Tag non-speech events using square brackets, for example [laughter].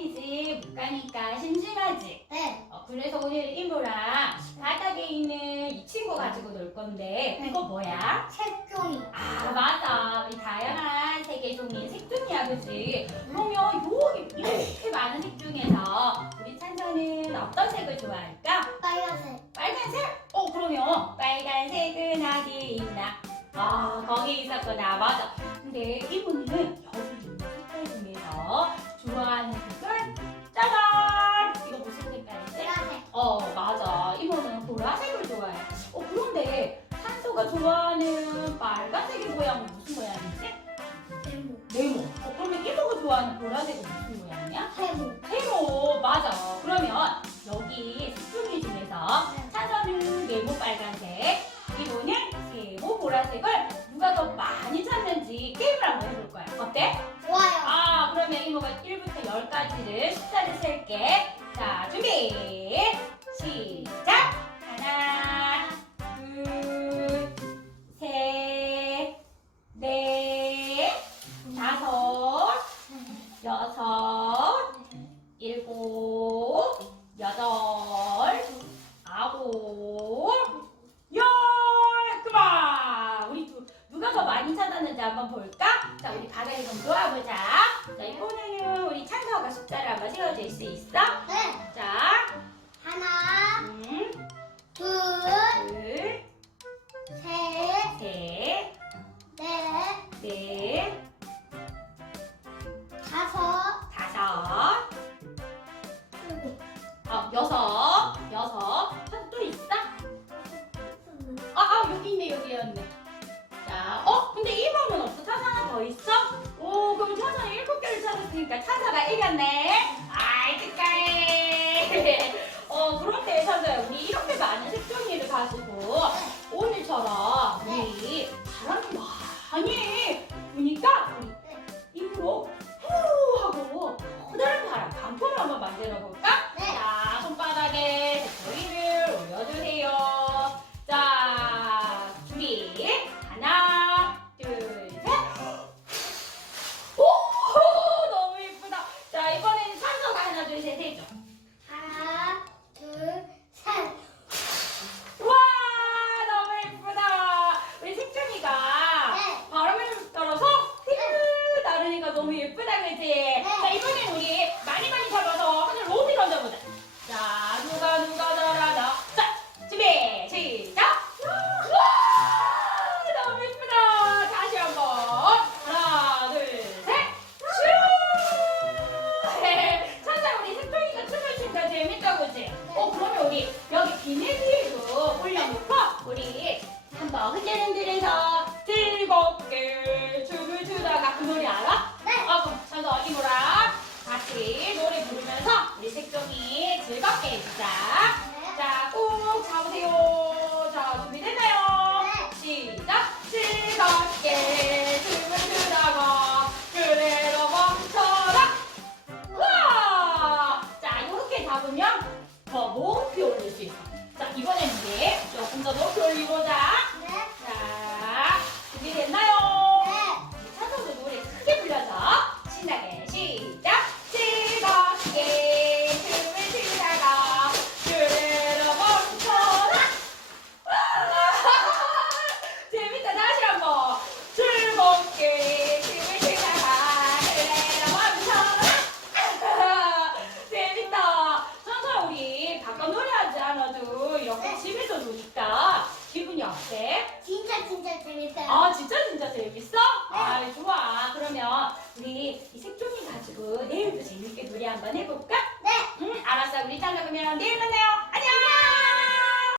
내일이지 못 가니까 심심하지? 네. 어, 그래서 오늘 이모랑 바닥에 있는 이 친구 가지고 놀 건데 네. 이거 뭐야? 색종이. 아 맞아 우리 다양한 색의 종이 색종이야 그치? 그러면 여기 이렇게 많은 색 중에서 우리 찬서는 어떤 색을 좋아할까? 빨간색. 빨간색? 어 그러면 빨간색은 어디 있나? 아 거기 있었구나 맞아 근데 있는 좋아하는 보라색은 무슨 모양이야? 세모. 세모 맞아 그러면 여기 색종이 중에서 찬서는 네모 빨간색 이모는 세모 보라색을 누가 더 많이 찾는지 게임을 한번 해볼 거야 어때? 좋아요. 아 그러면 이모가 1부터 10까지를 숫자를 셀게 자 준비 놓아보자 자 이번에는 우리 찬서가 숫자를 한번 세워줄 수 있어? 네. 자 하나, 음, 둘, 둘, 셋, 셋, 넷, 넷, 다섯, 다섯 일곱. 어, 여섯 여섯 찬서 또 있어? 아, 아 여기 있네 여기였네. 자, 어 근데 1번은 없어. 찬사 하나 더 있어? 오 그럼 찬사는 일곱 개를 찾았으니까 찬사가 이겼네. 아이 축하해. [laughs] 어 그런데 찬사야 우리 이렇게 많은 색종이를 가지고 오늘처럼 우리 바람이 많이 부니까 우리 입으로 후 하고 커다란 바람 방풍을 한번 만들어 볼까? gente. 색종이 즐겁게 해주자. 네. 자, 꼭 잡으세요. 자, 준비됐나요? 네. 시작! 즐겁게 춤을 추다가 그래도 멈춰라! 와! 자, 이렇게 잡으면 더 높이 올릴 수 있어. 자, 이번에는 우리 조금 더 높이 올리보자. 네. 자, 않아도 이렇게 네. 집에서 노니까 기분이 어때? 진짜 진짜 재밌어요. 아 진짜 진짜 재밌어? 아 좋아 그러면 우리 이 색종이 가지고 내일도 재밌게 놀이 한번 해볼까? 네. 응 알았어 우리 짱가 그러면 내일 만나요